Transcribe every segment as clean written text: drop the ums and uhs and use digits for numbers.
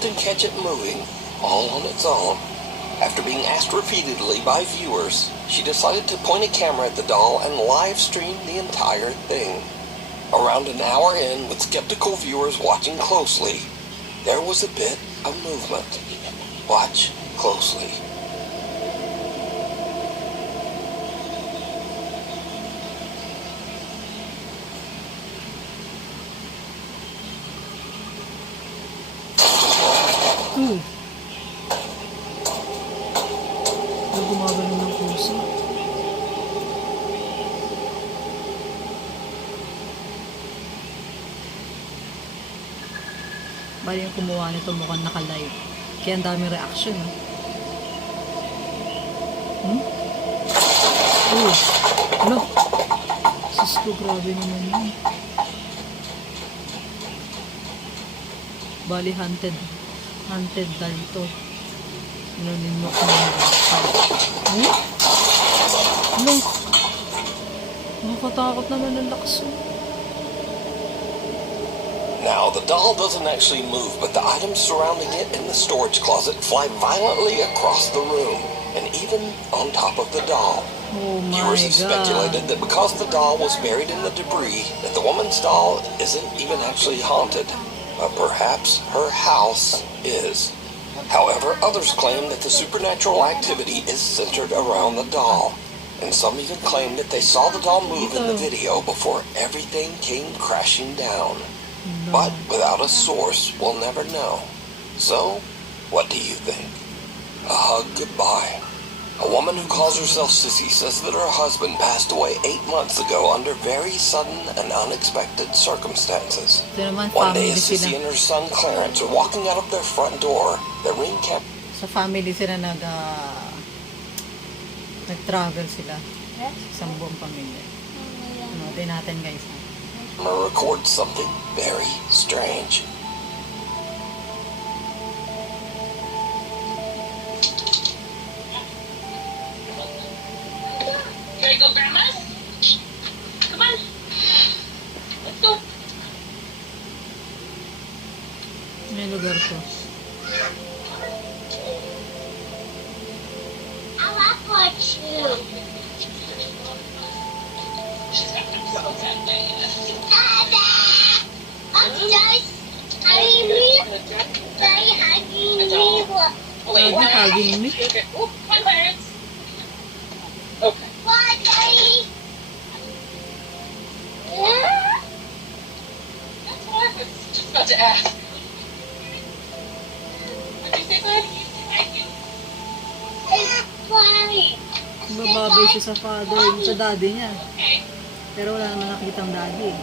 often catch it moving, all on its own. After being asked repeatedly by viewers, she decided to point a camera at the doll and live stream the entire thing. Around an hour in, with skeptical viewers watching closely, there was a bit of movement. Watch closely. Gumagano ng puso. Bali yung kumuha nito mukhang naka-live. Kaya ang daming reaction. Ano? Sus ko, grabe naman yun. Bali haunted. Haunted doll to. Ninok na yung ano? Nakakatakot naman ang lakas. Now, the doll doesn't actually move, but the items surrounding it in the storage closet fly violently across the room, and even on top of the doll. Oh my Viewers have speculated that because the doll was buried in the debris, that the woman's doll isn't even actually haunted, but perhaps her house is. However, others claim that the supernatural activity is centered around the doll, and some even claim that they saw the doll move in the video before everything came crashing down. But without a source, we'll never know. So, what do you think? A hug goodbye. A woman who calls herself Sissy says that her husband passed away 8 months ago under very sudden and unexpected circumstances. One day, Sissy and her son Clarence are walking out of their front door. The ring camera. Sa family sila nag-travel sila. Isang buong pamilya. Din natin guys. Records something very strange. Here you go, Grandma. Come on. Let's go. May lugar to. I love what you. Dada! Upstairs, hugging me. Daddy hugging me. Oh, wait, hugging me? Oh, my parents. Okay. What, Daddy? That's what I was just about to ask. What did you say, bud? It's funny. Bababay siya sa father, sa daddy niya. Okay. Pero wala naman nakitang daddy.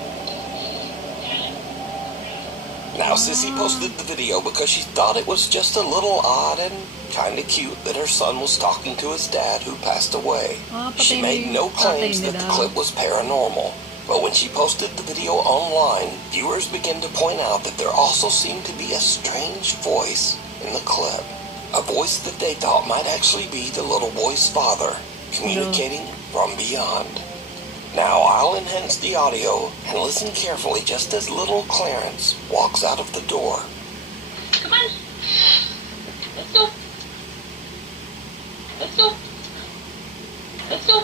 Now, Sissy posted the video because she thought it was just a little odd and kind of cute that her son was talking to his dad who passed away. She made no claims that the clip was paranormal, but when she posted the video online, viewers began to point out that there also seemed to be a strange voice in the clip. A voice that they thought might actually be the little boy's father, communicating from beyond. Now I'll enhance the audio and listen carefully just as little Clarence walks out of the door. Come on. Let's go. Let's go. Let's go.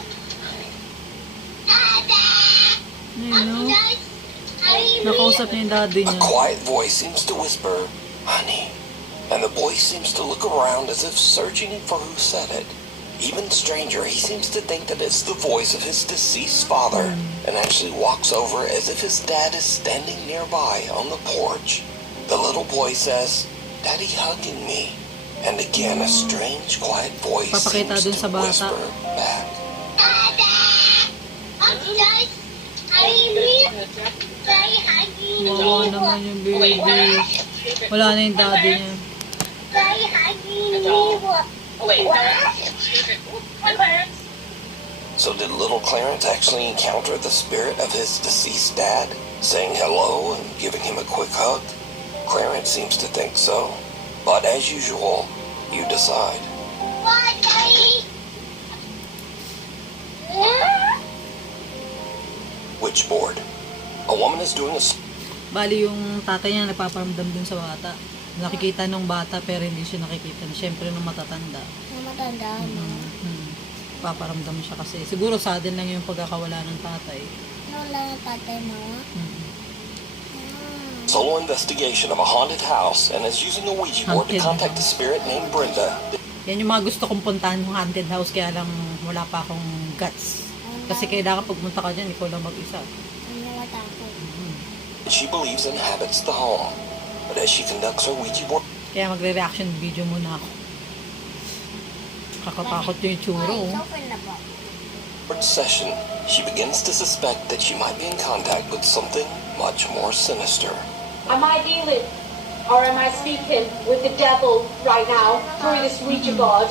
Nakausap niya yung daddy A niya. quiet voice seems to whisper, "Honey," and the boy seems to look around as if searching for who said it. Even stranger, he seems to think that it's the voice of his deceased father, and actually walks over as if his dad is standing nearby on the porch. The little boy says, "Daddy hugging me," and again a strange, quiet voice Papakita seems dun sa to bata. whisper back. Dada! Upstairs, hugging me. Daddy hugging me. Wawa naman yung baby. Wala na yung daddy niya. Daddy hugging me. Oh, wait. My parents. So did little Clarence actually encounter the spirit of his deceased dad, saying hello and giving him a quick hug? Clarence seems to think so. But as usual, you decide. What, Daddy? Witchboard. A woman is doing a Bali yung tatay niya nagpaparamdam dun sa bata. Nakikita nung bata pero hindi siya nakikita. Siyempre nung matatanda. Matanda, no? Paparamdam siya kasi. Siguro sudden lang yung pagkakawala ng tatay. Wala na tatay mo. Solo investigation of a haunted house and is using a Ouija board to contact a spirit named Brenda. Yan yung mga gusto kong puntahan ng haunted house kaya lang wala pa akong guts. Kasi kailangan pagpunta ka dyan, ikaw lang mag-isa. Ano natakot? She believes inhabits the home. But as she conducts her Ouija board Kaya magre-reaction video muna ako. Kakatakot yung itsura, oh. Open na po. session, she begins to suspect that she might be in contact with something much more sinister. Am I dealing or am I speaking with the devil right now through this Ouija board?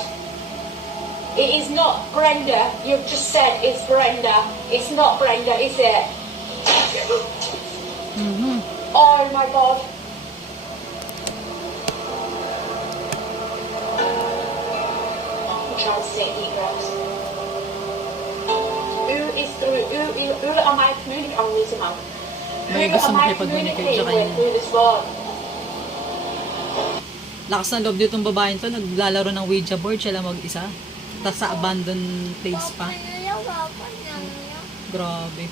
It is not Brenda. You've just said it's Brenda. It's not Brenda, is it? Oh my God. I'm trying to take deep breaths. Who am I communicating with, Mum? May gusto makipag-communicate sa kanya. Lakas ng loob ditong babaeng to, naglalaro ng Ouija board, siya lang mag-isa. Tapos sa abandoned place pa. Grabe.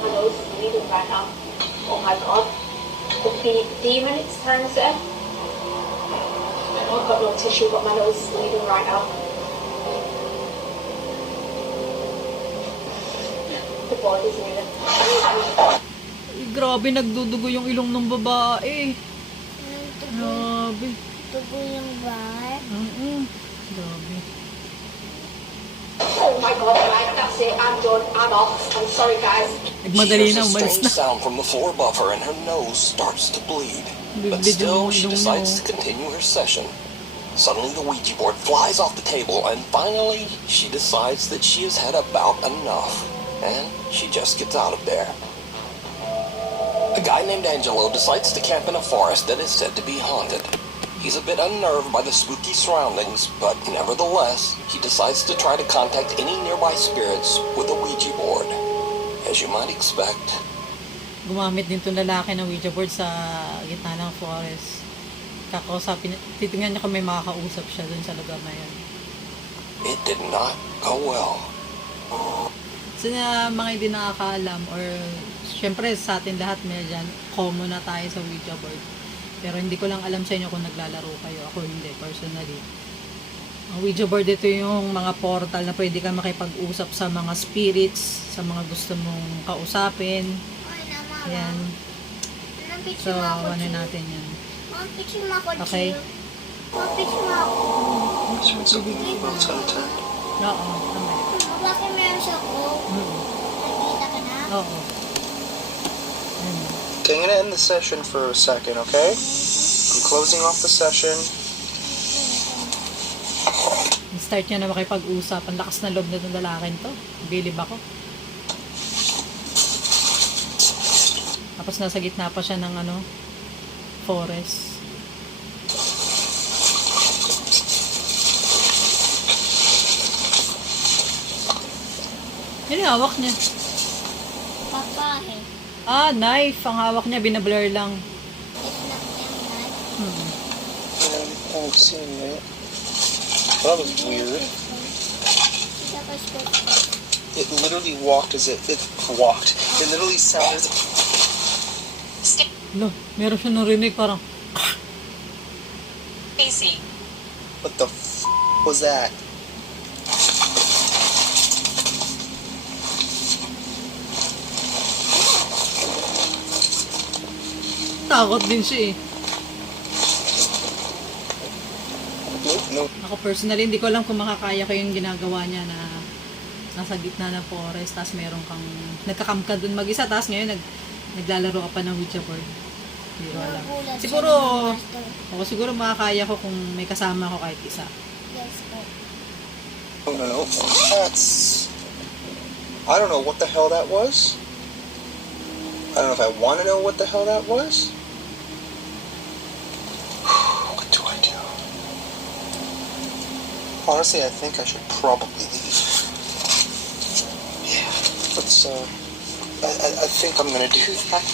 My nose is bleeding right now. Oh my God. The demon, it's trying to say. I've got no tissue, but my nose is bleeding right now. The board is moving. Grabe, nagdudugo yung ilong ng babae. Grabe. Tugo yung bahay. Grabe. Oh my God, right, that's it. I'm done. I'm off. I'm sorry, guys. She Nagmadali hears na, a umalis strange na. sound from the floor above her and her nose starts to bleed. But Bleed still, yung she ilong decides niya, to continue her session. Suddenly, the Ouija board flies off the table, and finally, she decides that she has had about enough. And she just gets out of there. A guy named Angelo decides to camp in a forest that is said to be haunted. He's a bit unnerved by the spooky surroundings, but nevertheless, he decides to try to contact any nearby spirits with a Ouija board. As you might expect, Gumamit din itong lalaki ng Ouija board sa gitna ng forest. Kakausapin, titingnan niya kung may makakausap siya dun sa lugar na yun. it did not go well. So na mga hindi nakakaalam or syempre sa atin lahat may dyan, common na tayo sa Ouija board. Pero hindi ko lang alam sa inyo kung naglalaro kayo. Ako hindi, personally. Ang Ouija board, ito yung mga portal na pwede kang makipag-usap sa mga spirits, sa mga gusto mong kausapin. Ay, naman. Ayan. Anong picture So, mo ako, ano Jill? natin yan. Anong picture mo ako, Okay. Jill? Anong picture mo ako? Oo, tama. Bakit meron siya ko? Nakita ka na? Oo. Ayan. Okay, I'm gonna end the session for a second, okay? I'm closing off the session. Start niya na makipag-usap. Ang lakas na loob na ng lalaking to. Bilib ako. Tapos nasa gitna pa siya ng forest. Yan yung hawak niya. Papahe. Ah, knife. Ang hawak niya, binablur lang. Itlak yung knife. I haven't seen that. That was weird. Tapos ko. It literally walked as if it walked. It literally sounded. Lo, meron siya narinig parang, Easy. What the was that? takot din siya eh. Nope. Ako personally, hindi ko alam kung makakaya ko yung ginagawa niya na nasa gitna ng forest, tapos meron kang, nagkakam ka dun mag-isa, tapos ngayon naglalaro ka pa ng Ouija board. Hindi ko alam. Siguro, siguro makakaya ko kung may kasama ko kahit isa. Yes po. No. That's. I don't know what the hell that was. I don't know if I want to know what the hell that was. What do I do? Honestly, I think I should probably leave. Yeah, let's. I think I'm gonna do that.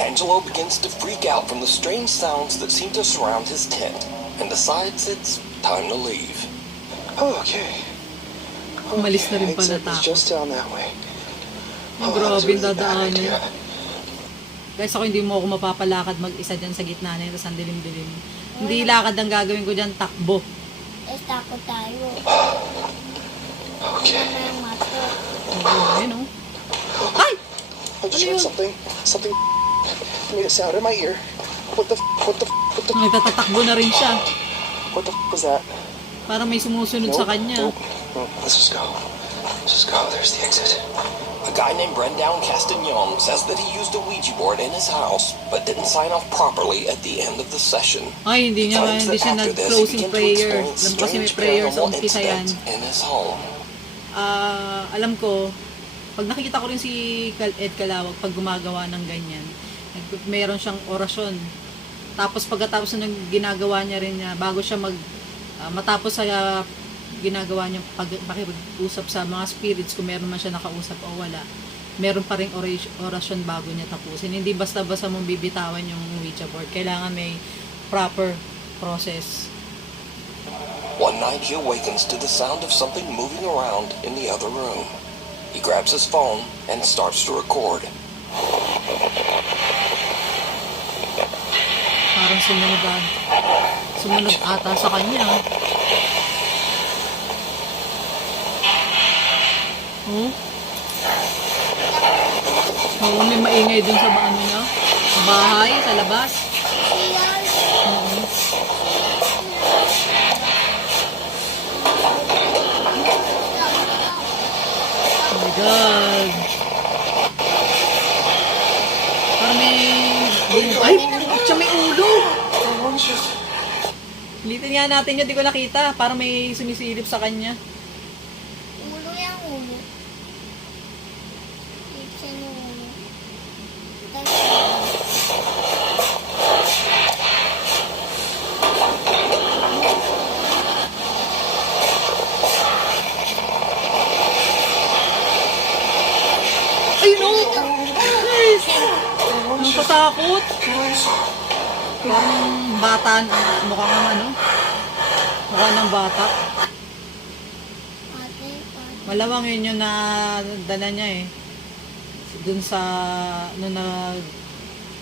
Angelo begins to freak out from the strange sounds that seem to surround his tent and decides it's time to leave. Okay. Umalis na rin pala Exit is takot. just down that way. Ang that's a grabe really bad dadaanan. idea. Guys, ako hindi mo ako mapapalakad mag-isa dyan sa gitna na yun, tapos ang dilim-dilim. Hindi lakad ang gagawin ko dyan, takbo. Takot tayo. Okay. Wala yung mato. Ayun, oh. Ay! I just Ano yun? heard something made a sound in my ear. What the Nagtatatakbo na rin siya. was that? Para may sumusunod sa kanya. Nope. Let's just go. There's the exit. A guy named Brendan Castagnon says that he used a Ouija board in his house but didn't sign off properly at the end of the session. Ay, hindi Claims that siya after this, he nag-closing began to prayer. experience Alam ko kasi may strange prayer sa paranormal umpisa yan. incidents in his home. Alam ko, pag nakikita ko rin si Ed Calawag pag gumagawa ng ganyan, meron siyang orasyon. Tapos pagkatapos ng ginagawa niya rin niya, bago siya matapos sa ginagawa niya pakipag-usap sa mga spirits, kung meron man siya nakausap o wala, meron pa rin orasyon bago niya tapusin. Hindi basta-basta mong bibitawan yung Ouija board. Kailangan may proper process. One night he awakens to the sound of something moving around in the other room. He grabs his phone and starts to record. Parang sumunod ata sa kanya. Oh? Oo, may maingay dun sa niya. Sa bahay, sa labas. Oh my God. Parang may... Ay! Siya may ulo! Ulitin nga natin yun, di ko nakita. Parang may sumisilip sa kanya. Ulo yung ulo. Iksin yung ulo. Ay, no! Guys! Nakatakot! Parang bata, mukhang mukha ng bata. Malamang yun yung nadala niya eh. Dun sa,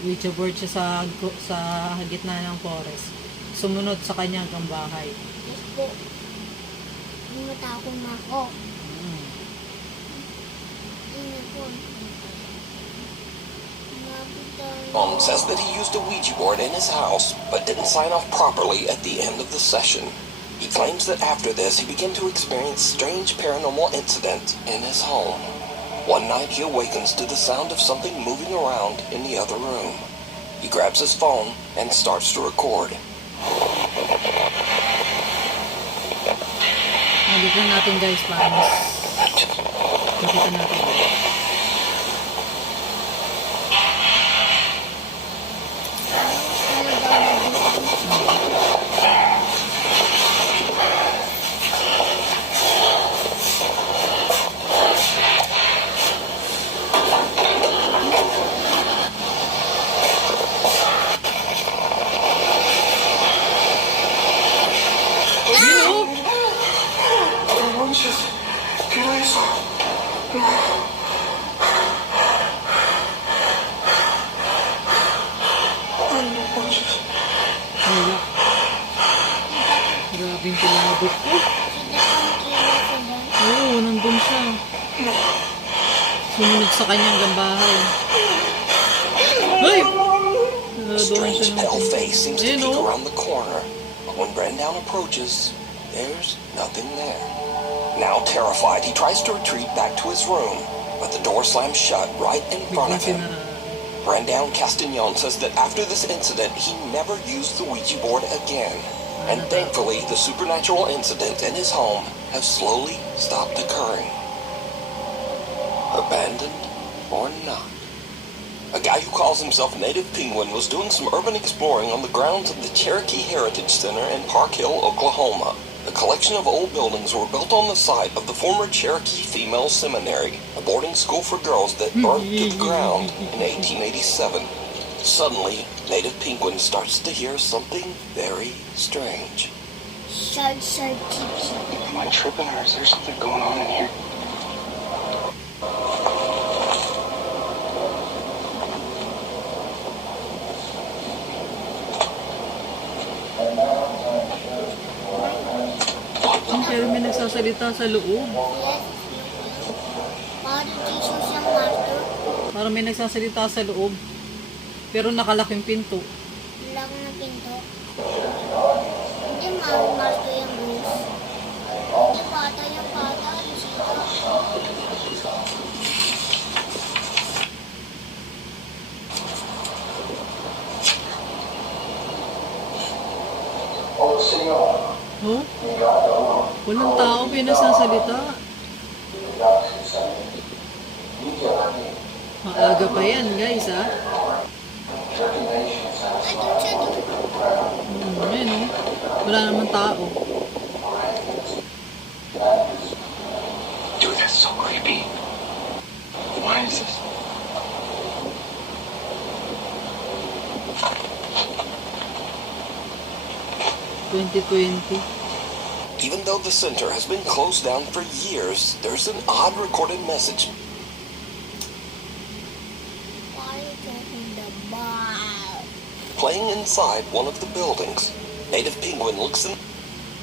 Ouija board siya sa gitna ng forest. Sumunod sa kanya hanggang bahay. Yes po. Matakot na ako. Ano po? Says that he used a Ouija board in his house but didn't sign off properly at the end of the session. He claims that after this he began to experience strange paranormal incidents in his home. One night he awakens to the sound of something moving around in the other room. He grabs his phone and starts to record. Nandito natin guys para mas makita natin. Grabe yung kilabot ko. Oo, nandun siya. Sumunod sa kanyang gambahay. Ay! A strange pale face seems to Ayun, peek oh. around the corner, but when Brendan approaches, there's nothing there. Now terrified, he tries to retreat back to his room, but the door slams shut right in front of him. Brendan Castagnon says that after this incident, he never used the Ouija board again. And thankfully, the supernatural incidents in his home have slowly stopped occurring. Abandoned or not. A guy who calls himself Native Penguin was doing some urban exploring on the grounds of the Cherokee Heritage Center in Park Hill, Oklahoma. A collection of old buildings were built on the site of the former Cherokee Female Seminary, a boarding school for girls that burned to the ground in 1887. Suddenly, Native Penguin starts to hear something very strange. Shard, tiki. Am I tripping or is there something going on in here? Pero may nagsasalita sa loob. Yes. Parang Jesus yung Marto. Parang may nagsasalita sa loob. Pero nakalaking pinto. Lang na pinto. Hindi Marto yung goose. Hindi pata yung pata. Yung sita. Oh? Walang tao may nagsasalita. Maaga pa yan, guys, ha? Ayun, oh. Wala naman tao. Dude, that's so creepy. Why is this? Even though the center has been closed down for years, there's an odd recorded message Why are you talking the bar? playing inside one of the buildings. Native Penguin looks in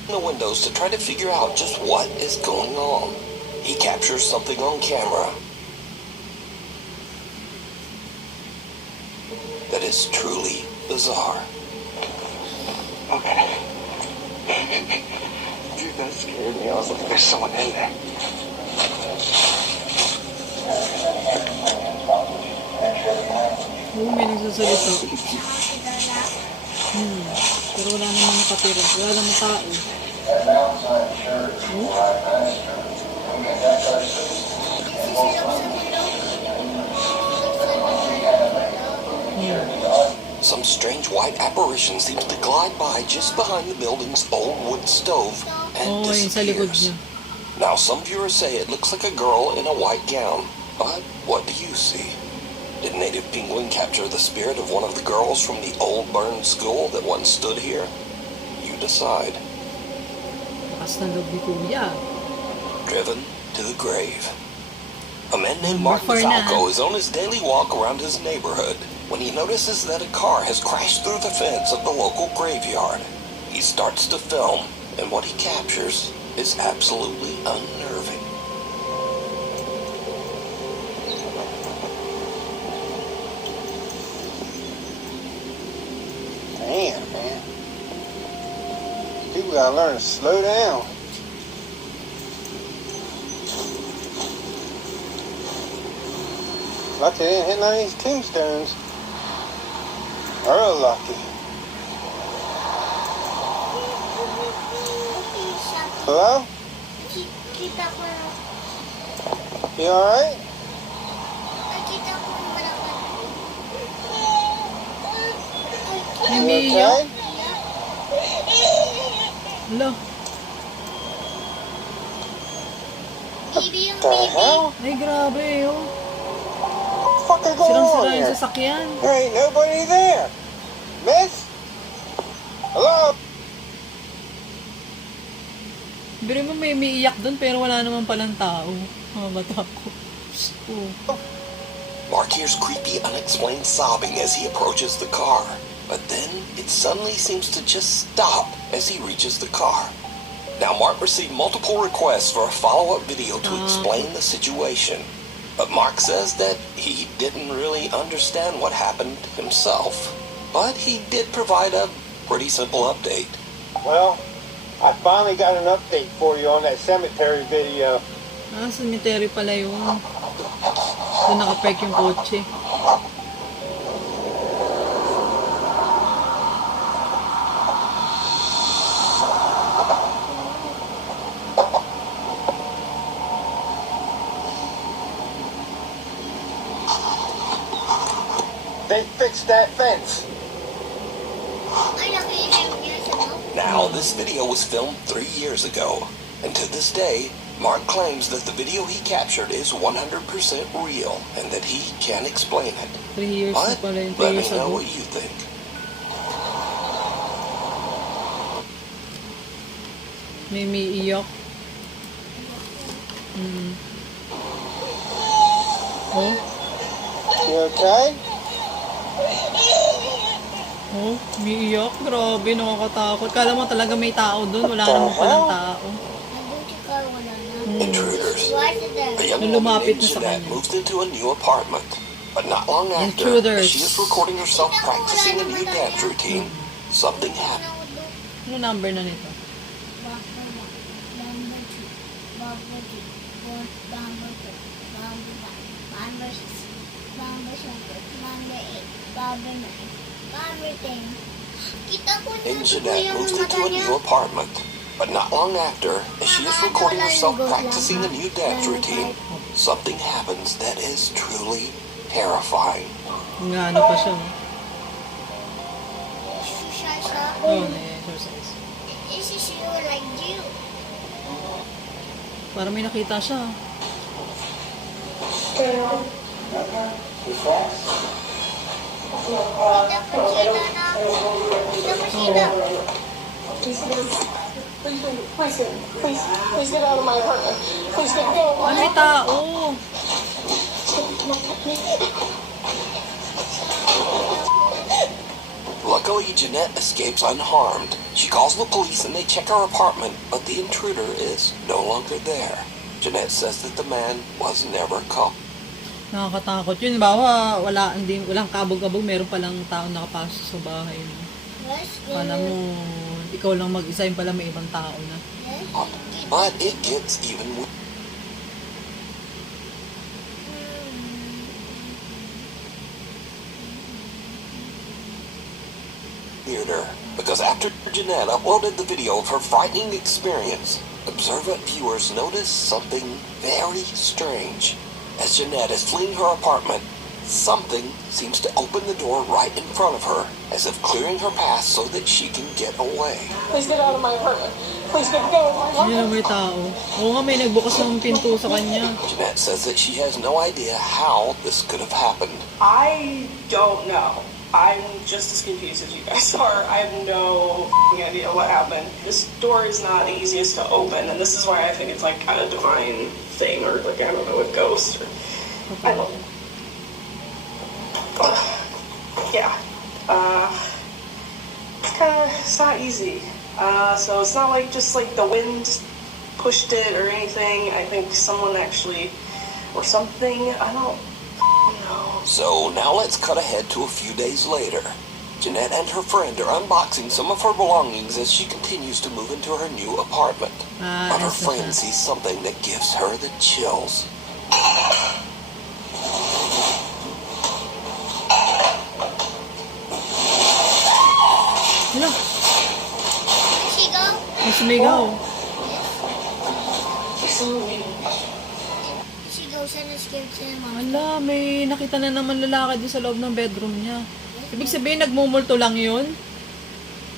the windows to try to figure out just what is going on. He captures something on camera that is truly bizarre. Okay. Dude, that scared me. I was like, there's someone in there. Oo, may nagsasalita. Pero wala naman nakatira. Wala naman tao. Some strange white apparition seems to glide by just behind the building's old wood stove and Oo, yun sa likod disappears. niya. Now, some viewers say it looks like a girl in a white gown, but what do you see? Did Native Penguin capture the spirit of one of the girls from the old burned school that once stood here? You decide. Lakas ng loob ni Kuya. Driven to the grave. A man named Mark Martin Farnan. Falco is on his daily walk around his neighborhood when he notices that a car has crashed through the fence of the local graveyard. He starts to film, and what he captures is absolutely unnerving. Damn, man. People gotta learn to slow down. Lucky they didn't hit none of these tombstones. Real lucky. Hello? Kita ko. You alright? Nakita ko yung malakas. May You umiiyak. okay? Hala. Baby yung The baby. hell? Ay, grabe, oh. What the fuck is going on Sirang-sira yung here? sasakyan. There ain't nobody there. Miss? Hello? Biro mo may umiiyak doon pero wala naman palang tao. Mga bata ko. Oh. Mark hears creepy, unexplained sobbing as he approaches the car, but then it suddenly seems to just stop as he reaches the car. Now, Mark received multiple requests for a follow-up video to explain the situation, but Mark says that he didn't really understand what happened himself. But he did provide a pretty simple update. Well, I finally got an update for you on that cemetery video. Ah, cemetery pala yun. Doon nakapark yung kotse. They fixed that fence. Ay, nakita niya sa loob. Now, this video was filmed 3 years ago, and to this day, Mark claims that the video he captured is 100% real and that he can explain it. 3 years na But pala yun. 3 let me years know ago. what you think. May iyak. Oh, You okay? oh, may iyak. Grabe, nakakatakot. Kala mo talaga may tao doon. Wala naman palang tao. Nandun si Carl, wala na. Intruders. Why is it A there? young Nung woman lumapit named na sa Jeanette kanya. moves into a new apartment. But not long after, Intruders. as she is recording herself practicing a new dance routine, something happened. Ano number na nito? Kita ko na And ito, Jeanette kuya, moves yung into mata a niya. new apartment. But not long after, as she is recording herself practicing a new dance routine, something happens that is truly terrifying. Nga, ano pa siya. Oh, Siya siya. na-exercise. Is she sure like you? Parang may nakita siya. Kita pa na. Kita pa sila. Please get out of my apartment. Please go. Ah, may tao. Luckily, Jeanette escapes unharmed. She calls the police and they check her apartment, but the intruder is no longer there. Jeanette says that the man was never caught. Nakakatakot yun. Bawa, walang kabog-kabog. Meron palang tao nakapasok sa bahay. Yes, Kala mo, ikaw lang mag-isa, yun pala may ibang tao na. yes. But it gets even weirder. Because after Jeanette uploaded the video of her frightening experience, observant viewers notice something very strange. As Jeanette is fleeing her apartment, something seems to open the door right in front of her, as if clearing her path so that she can get away. Please get out of my apartment. Please go. Hindi na may tao. Oo nga, may nagbukas ng pinto sa kanya. Jeanette says that she has no idea how this could have happened. I don't know. I'm just as confused as you guys are. I have no idea what happened. This door is not the easiest to open, and this is why I think it's like a divine thing, or like, I don't know, with ghosts, or I don't know. Yeah. It's not easy. So it's not like just like the wind pushed it or anything. I think someone actually, or something, I don't know. So now let's cut ahead to a few days later. Jeanette and her friend are unboxing some of her belongings as she continues to move into her new apartment. But her nasa friend siya. sees something that gives her the chills. Hala, She go? may sumigaw. She goes and is scared to him. Hala, may nakita na naman lalaki doon sa loob ng bedroom niya. Ibig sabihin, nagmumulto lang yun?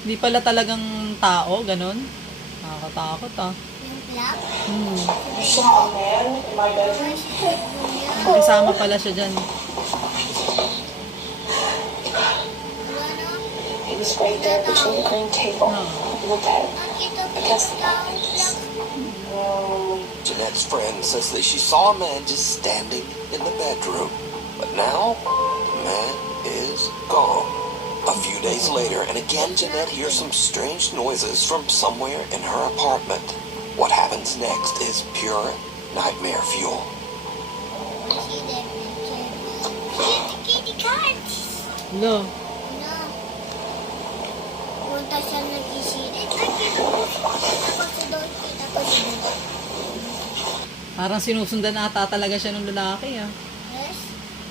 Hindi pala talagang tao, ganun? Nakakatakot ah. Yung black? I saw a man in my bedroom. Kasama pala siya dyan. He was right there between the green table. No. Look at it. Nakita ko yung tao black. Jeanette's friend says that she saw a man just standing in the bedroom. But now, the man is gone. A few days later, and again Jeanette hears some strange noises from somewhere in her apartment. What happens next is pure nightmare fuel. See that picture? See the kitty cats. Hala, No. Punta siya nag-isirit. Ay, kita ko. Kita ko si Doy. Kita ko si Doy. parang sinusundan ata talaga siya ng lalaki ah. Yes?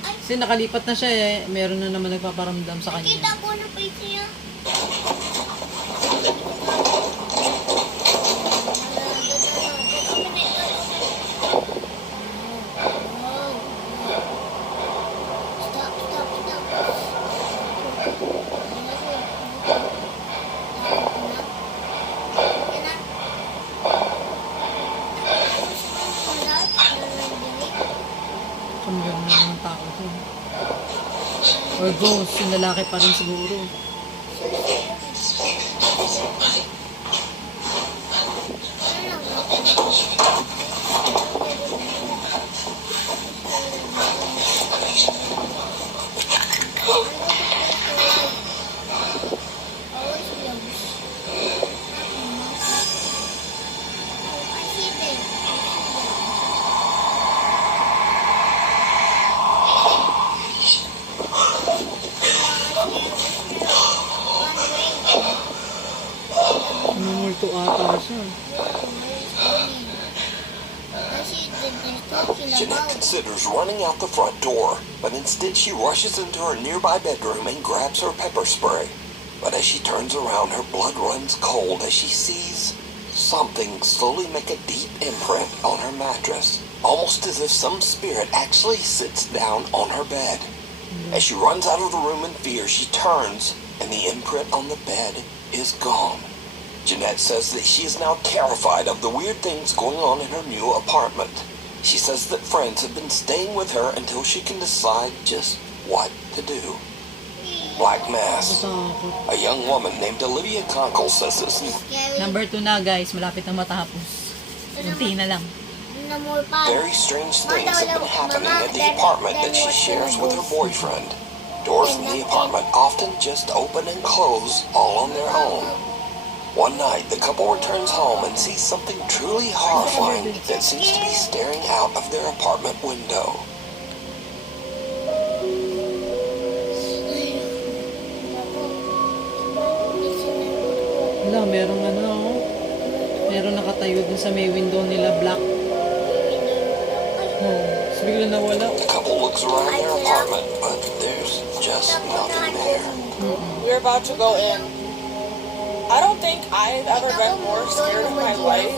Ay, Kasi nakalipat na siya eh. Meron na naman nagpaparamdam sa kanya. kita ko na face niya. Stop, stop, stop. Yan na. ghost, yung lalaki pa rin siguro. Multo ata siya. Jeanette considers running out the front door, but instead she rushes into her nearby bedroom and grabs her pepper spray. But as she turns around, her blood runs cold as she sees something slowly make a deep imprint on her mattress, almost as if some spirit actually sits down on her bed. As she runs out of the room in fear, she turns, and the imprint on the bed is gone. Jeanette says that she is now terrified of the weird things going on in her new apartment. She says that friends have been staying with her until she can decide just what to do. Black Mass. A young woman named Olivia Conkle says this. Number 2 na guys, malapit na matapos. Kunti na lang. Very strange things have been happening at the apartment that she shares with her boyfriend. Doors in the apartment often just open and close all on their own. One night, the couple returns home and sees something truly horrifying that seems to be staring out of their apartment window. Wala, merong meron nakatayo dun sa may window nila, black. So bigla nawala. The couple looks around their apartment, but there's just nothing there. We're about to go in. I don't think I've ever been more scared in my life.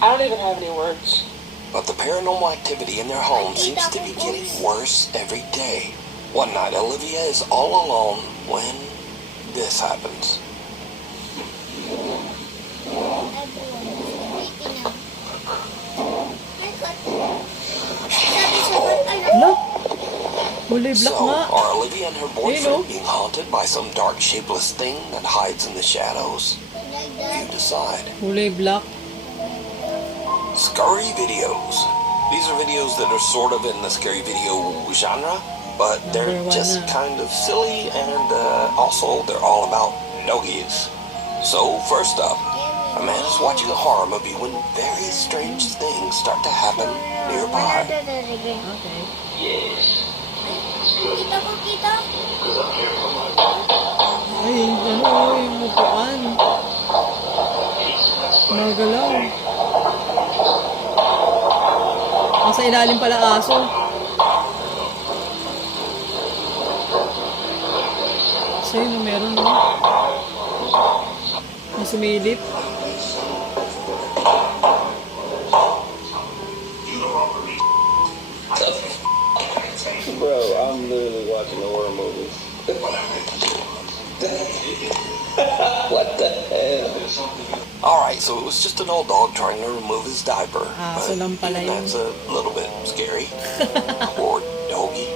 I don't even have any words. But the paranormal activity in their home seems to be getting worse every day. One night, Olivia is all alone when this happens. Look! Kulay black So, nga. are Olivia and her boyfriend being haunted by some dark, shapeless thing that hides in the shadows? You decide. Kulay black. Scary videos. These are videos that are sort of in the scary video genre, but they're Number 1 just na. kind of silly, and also they're all about doggies. So, first up, a man is watching a horror movie when very strange things start to happen nearby. Okay. Kita ko, kita. Ay, yung upuan. Magalaw. Nasa ilalim pala aso. So yun, meron no? Nasumilip. Bro, I'm literally watching a horror movie. What the hell? Alright, so it was just an old dog trying to remove his diaper. So But lang pala even yun. that's a little bit scary. Poor doggy.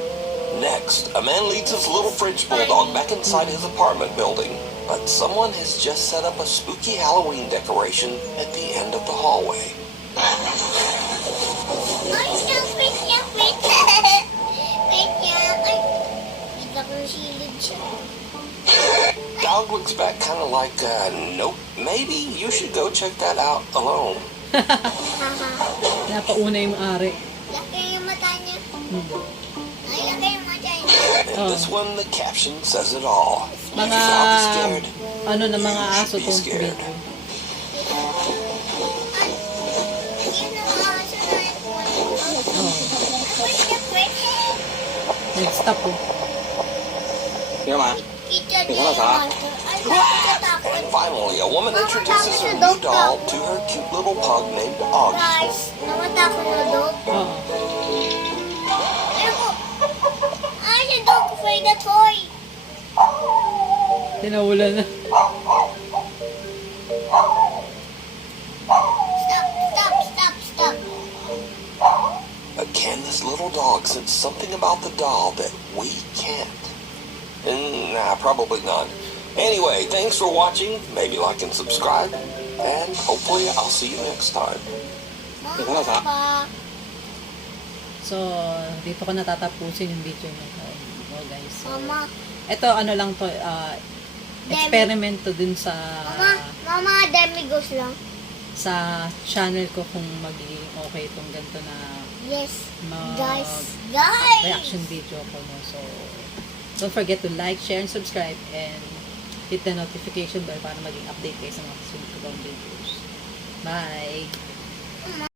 Next, a man leads his little French bulldog back inside his apartment building. But someone has just set up a spooky Halloween decoration at the end of the hallway. Ay, wait lang. Wait lang. Ay, kita ko yung silid siya. Dog looks back kind of like, nope, maybe you should go check that out alone. Haha. Napauna yung ari. Laki yung mata niya. Ay, laki yung mata niya. And this one, the caption says it all. Mga, If you now be scared, ano na mga aso be tong scared. video. Ay, yun ang aso na yung Oh, wait. nag-stop oh. Here, man. Kita niya yung aso. Ay, nakakatakot. And finally, a woman introduces her new doll to her cute little pug named Augie. Guys, namata ko na dog. Oo. Ayun ko. Ay, si dog for the toy. Tinawala na. Stop. little dog sense something about the doll that we can't? Nah, probably not. Anyway, thanks for watching. Maybe like and subscribe. And hopefully I'll see you next time. Papa. So, dito ko natatapusin yung video na to. Oh, guys. So, Mama. ito, ano lang to, experiment to dun sa Mama, demigos lang. sa channel ko kung magiging okay itong ganito na Yes. ma- Guys. reaction video ko. No? So, don't forget to like, share, and subscribe, and hit the notification bell para maging update kayo sa mga susunod ko videos. Bye!